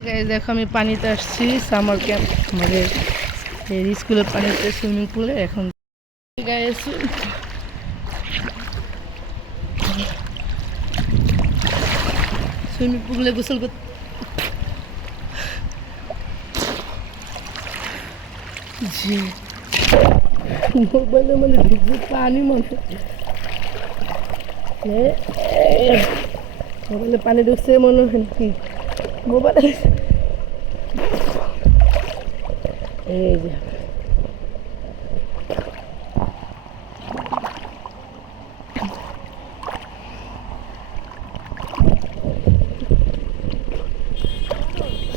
Guys দেখো আমি পানিতে আসছি সামার ক্যাম্প আমাদের স্কুলের পানিতে সুইমিং পুলে এখন গাইস সুইমিং পুলে গোসল করতে মোবাইলে মানে ঢুকছে পানি মনে মোবাইলে পানি ঢুকছে মনে হয় নাকি মোবাইলে এই যে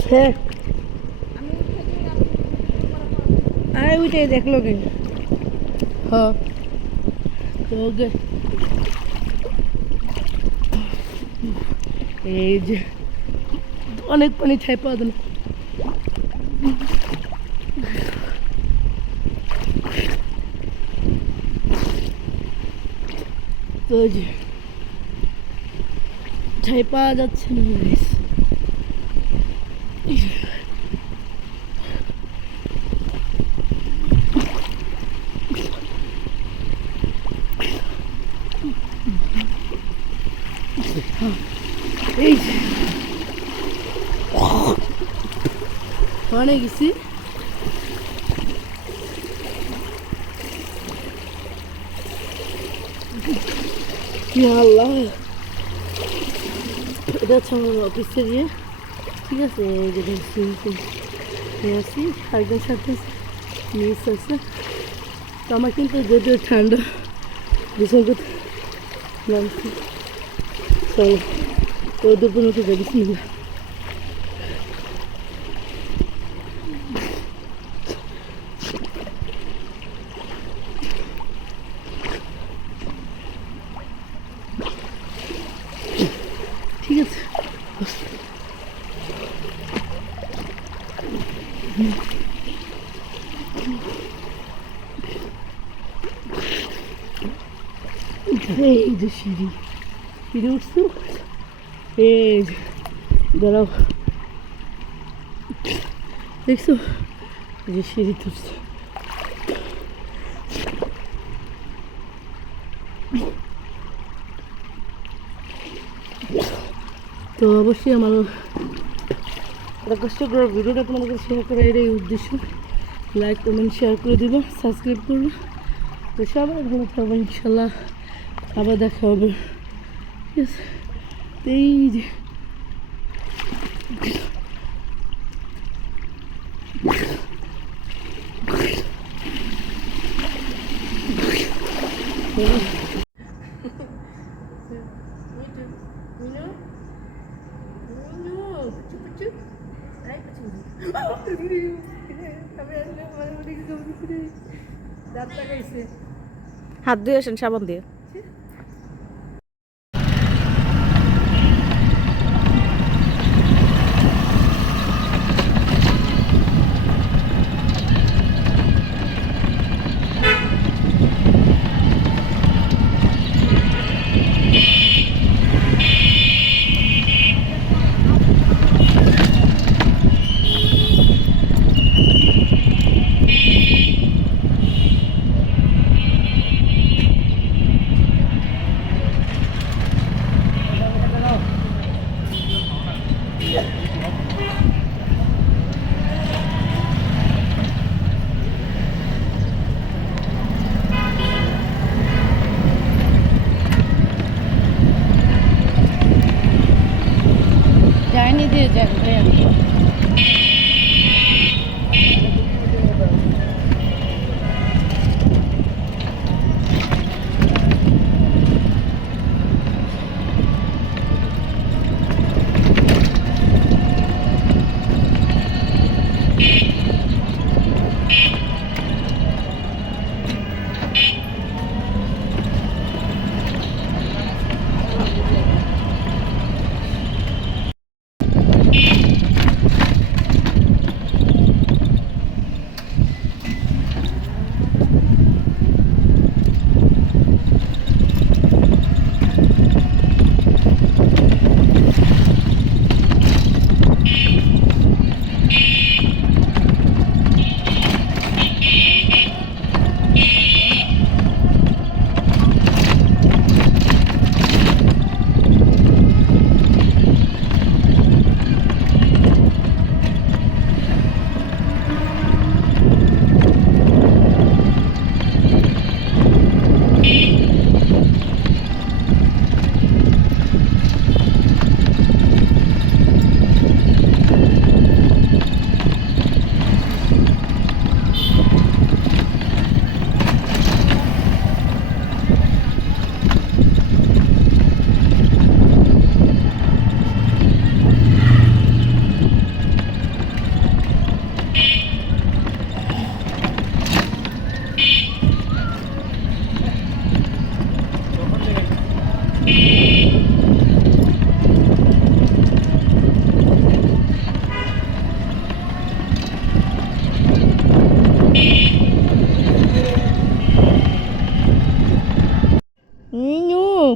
হ্যাঁ আয় ওইটাই দেখলো কি হ্যাঁ ওকে এই যে অনেক পানি ছাই পাওয়া যায় তো যে ছাই পাওয়া যাচ্ছে না গাইস এই অনেক গেছি আল্লাহ এটা হচ্ছে আমার অফিসে গিয়ে ঠিক আছে এই যে আসি আরেকজন সাথে মিস আছে তো আমার কিন্তু যদিও ঠান্ডা ভীষণ নামছি চলো তো দুপুর মতো যাবি না ঠিক আছে এই যে সিঁড়ি উঠছো এই যে দাঁড়াও দেখছো এই যে সিঁড়ি তুলছে তো অবশ্যই আমার কষ্ট করে ভিডিওটা তোমাদের শেয়ার করার এটাই উদ্দেশ্য লাইক কমেন্ট শেয়ার করে দিবা সাবস্ক্রাইব করবে তো সবাই ভালো থাকবে ইনশাল্লাহ আবার দেখা হবে ঠিক আছে এই যে হাত ধুয়ে আসেন সাবান দিয়ে যায়নি দিয়ে যাবে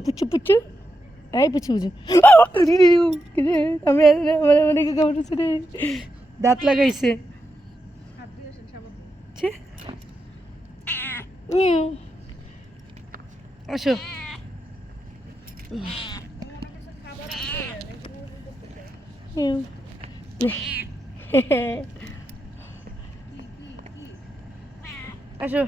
পুচু পুচু এই পুচু পুচু আমি অনেকে কামড়েছে রে, দাঁত লাগাইছে। ছি। ইউ। আসো। ইউ। আসো।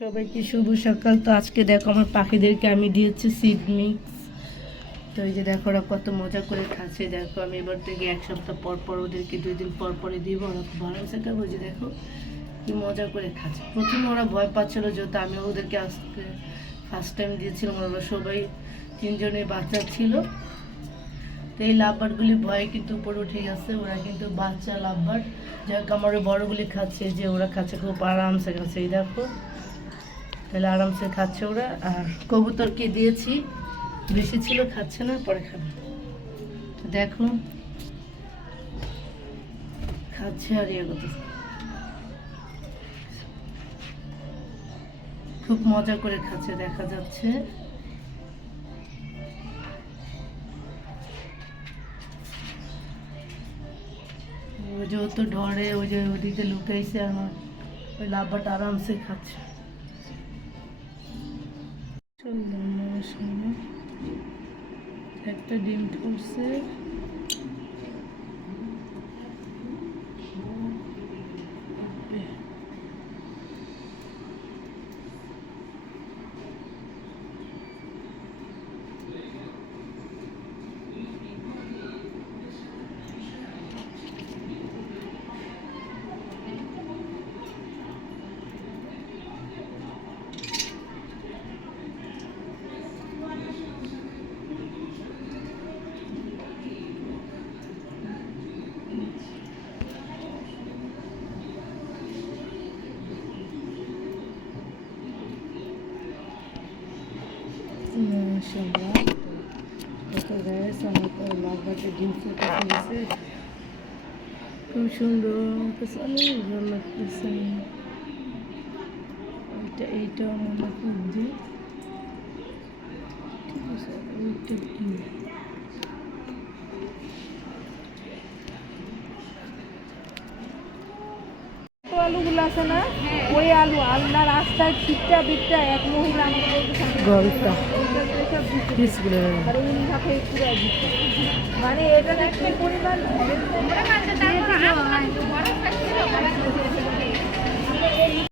সবাইকে শুভ সকাল। তো আজকে দেখো আমার পাখিদেরকে আমি দিয়েছি সিড মিক্স। তো এই যে দেখো ওরা কত মজা করে খাচ্ছে। দেখো আমি এবার থেকে 1 সপ্তাহ পর পর ওদেরকে 2 দিন পর পরে দিব। ওরা খুব ভালো সেটা বুঝে দেখো কি মজা করে খাচ্ছে। প্রথমে ওরা ভয় পাচ্ছিল, যেহেতু আমি ওদেরকে আজকে ফার্স্ট টাইম দিয়েছিলাম। ওরা সবাই 3 জনের বাচ্চা ছিল। তো এই লাভবারগুলি ভয়ে কিন্তু উপরে উঠে গেছে। ওরা কিন্তু বাচ্চা লাভবার, যাক আমার বড়গুলি খাচ্ছে, যে ওরা খাচ্ছে খুব আরামসে খাচ্ছে। এই দেখো তাহলে আরামসে খাচ্ছে ওরা। আর কবুতরকে দিয়েছি, বেশি ছিল, খাচ্ছে না, পরে খাবে। তো দেখো খাচ্ছে আর ইয়ে করতেছে, খুব মজা করে খাচ্ছে দেখা যাচ্ছে। ওই যেহেতু ডরে ওই যে ওদিকে লুকাইছে, আমার ওই লাভবারটা আরামসে খাচ্ছে। একটা ডিম করছে। মাশাআল্লাহ, দেখো গাইস আমার তো লাভবারটা ডিম ফুটেছে, খুব সুন্দর, অনেক ভালো লাগতেছে। এইটাও মনে করছি ঠিক আছে। ওইটা কি আলুগুলো আছে না, ওই আলু আল্লাহ রাস্তায় ছিটটা বিটটা এক মহিলা আমাকে বলতেছে গলটা পিসগুলো মানে এটা দেখতে পরিমাণ